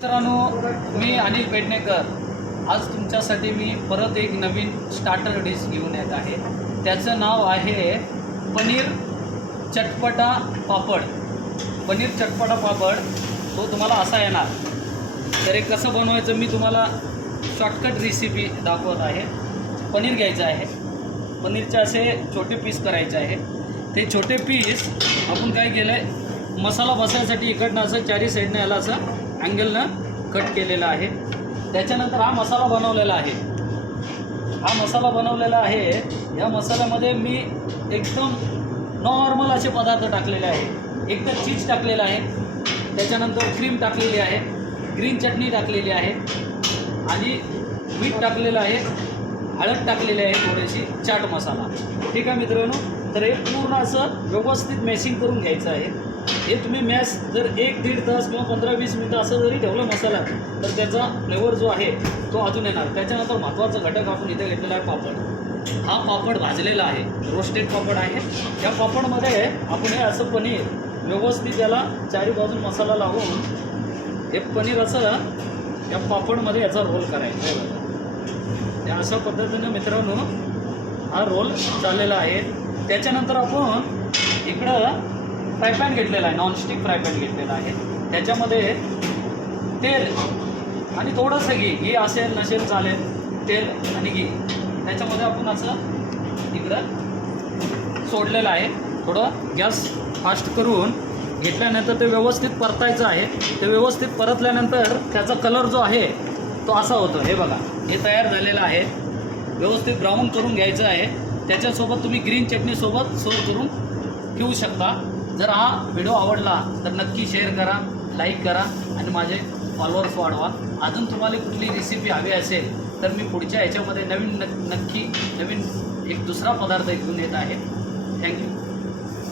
मित्रांनो, मी अनिल पेडणेकर आज तुमच्यासाठी मी परत एक नवीन स्टार्टर डिश घेऊन येत आहे. त्याचं नाव आहे पनीर चटपटा पापड. पनीर चटपटा पापड तो तुम्हाला असा येणार. तर हे कसं बनवायचं मी तुम्हाला शॉर्टकट रेसिपी दाखवत आहे. पनीर घ्यायचं आहे, पनीरचे असे छोटे पीस करायचे आहे. ते छोटे पीस आपण काय केलं आहे, मसाला बसायसाठी इकडनं असं चारी साईडनं याला असं अँगलनं कट केलेला आहे. त्याच्यानंतर हा मसाला बनवलेला आहे. हा मसाला बनवलेला आहे. या मसाल्यामध्ये मी एकदम नॉर्मल असे पदार्थ टाकलेले आहे. एक तर चीज टाकलेलं आहे, त्याच्यानंतर क्रीम टाकलेली आहे, ग्रीन चटणी टाकलेली आहे आणि मीठ टाकलेलं आहे, हळद टाकलेली आहे, थोडीशी चाट मसाला. ठीक आहे मित्रांनो, तर हे पूर्ण असं व्यवस्थित मॅशिंग करून घ्यायचं आहे. हे तुम्ही मॅश जर 1-1.5 तास किंवा 15-20 मिनटं असं जरी ठेवलं मसाला तर त्याचा फ्लेवर जो आहे तो अजून येणार. त्याच्यानंतर महत्त्वाचा घटक आपण इथे घेतलेला आहे पापड. हा पापड भाजलेला आहे, रोस्टेड पापड आहे. या पापडमध्ये आपण हे असं पनीर व्यवस्थित याला चारी बाजून मसाला लावून हे पनीर असं या पापडमध्ये याचा रोल करायचा आहे. त्या अशा पद्धतीने मित्रांनो हा रोल चाललेला आहे. त्याच्यानंतर आपण इकडं फ्राय पॅन घेतलेला आहे, नॉनस्टिक फ्राय पॅन घेतलेला आहे. त्याच्यामध्ये तेल आणि थोडंसं घी असेल नसेल चालेल, तेल आणि घी त्याच्यामध्ये आपण असं इकडं सोडलेलं आहे. थोडं गॅस फास्ट करून घेतल्यानंतर ते व्यवस्थित परतायचं आहे. ते व्यवस्थित परतल्यानंतर त्याचा कलर जो आहे तो असा होतो. हे बघा, हे तयार झालेलं आहे. व्यवस्थित ब्राऊन करून घ्यायचं आहे. त्याच्यासोबत तुम्ही ग्रीन चटणीसोबत सर्व करून घेऊ शकता. जर हा व्हिडिओ आवडला तर नक्की शेअर करा, लाईक करा आणि माझे फॉलोअर्स वाढवा. अजून तुम्हाला कुठली रेसिपी हवी असेल तर मी पुढच्या ह्याच्यामध्ये नक्की नवीन एक दुसरा पदार्थ घेऊन येत आहे. थँक्यू.